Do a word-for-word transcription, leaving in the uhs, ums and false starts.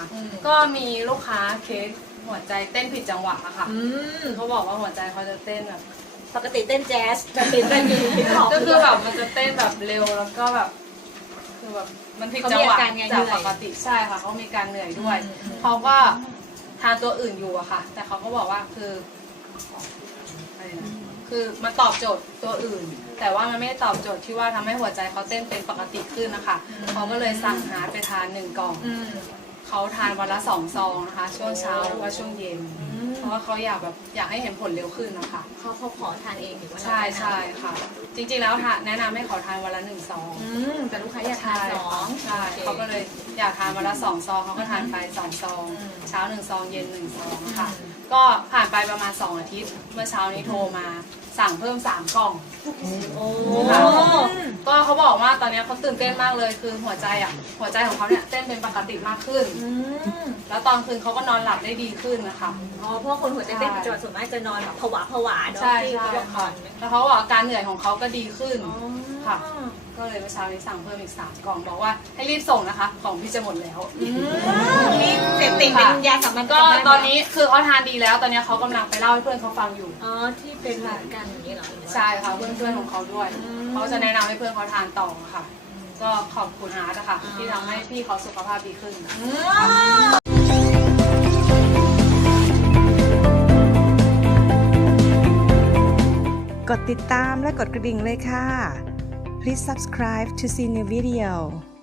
ค่ะก็มีลูกค้าเคสหัวใจเต้นผิดจังหวะอะค่ะเขาบอกว่าหัวใจเขาจะเต้นแบบปกติเต้นแจ๊สแต่เต้นเต้นฮิปฮอปก็คือแบบมันจะเต้นแบบเร็วแล้วก็แบบคือแบบมันผิดจังหวะจากปกติใช่ค่ะเขามีการเหนื่อยด้วยเขาก็ทานตัวอื่นอยู่อะค่ะแต่เขาก็บอกว่าคืออะไรนะคือมันตอบโจทย์ตัวอื่น แต่ว่ามันไม่ได้ตอบโจทย์ที่ว่าทำให้หัวใจเขาเต้นเป็นปกติขึ้นนะคะเขาก็เลยสั่งหาไปทานหนึ่งกล่องเขาทานวันละสองซองนะคะช่วงเช้าหรือว่าช่วงเย็นเพราะว่าเขาอยากแบบอยากให้เห็นผลเร็วขึ้นนะคะเขาเขาขอทานเองหรือว่าใช่ใช่ค่ะจริงๆแล้วแนะนำให้เขาทานวันละหนึ่งซองแต่ลูกค้าอยากทานสองใช่เขาก็เลยอยากทานวันละสองซองเขาก็ทานไปสองซองเช้าหนึ่งซองเย็นหนึ่งซองค่ะก็ผ่านไปประมาณสองอาทิตย์เมื่อเช้านี้โทรมาสั่งเพิ่มสามกล่องค่ะก็เขาบอกว่าตอนนี้เขาตื่นเต้นมากเลยคือหัวใจอ่ะหัวใจของเขาเนี่ยเต้นเป็นปกติมากขึ้นแล้วตอนคืนเขาก็นอนหลับได้ดีขึ้นนะคะอ๋อเพราะคนหัวใจเต้นผิดจังหวะส่วนมากจะนอนแบบผวาผวาเนาะใช่ใช่ค่ะแล้วเขาบอกอาการเหนื่อยของเขาก็ดีขึ้นค่ะก็เลยเมื่อเช้านี้สั่งเพิ่มอีกสามกล่องบอกว่าให้รีบส่งนะคะของพี่จะหมดแล้วนี่เสพติดเป็นยาสามัญก็ตอนนี้คือเขาทานดีแล้วตอนนี้เขากำลังไปเล่าให้เพื่อนเขาฟังอยู่อ๋อที่เป็นเหมือนกันอย่างนี้เหรอใช่ค่ะเพื่อนเพื่อนของเขาด้วยเขาจะแนะนำให้เพื่อนเขาทานต่อค่ะก็ขอบคุณอาร์ตนะคะที่ทำให้พี่เขาสุขภาพดีขึ้นกดติดตามและกดกระดิ่งเลยค่ะ Please subscribe to see new video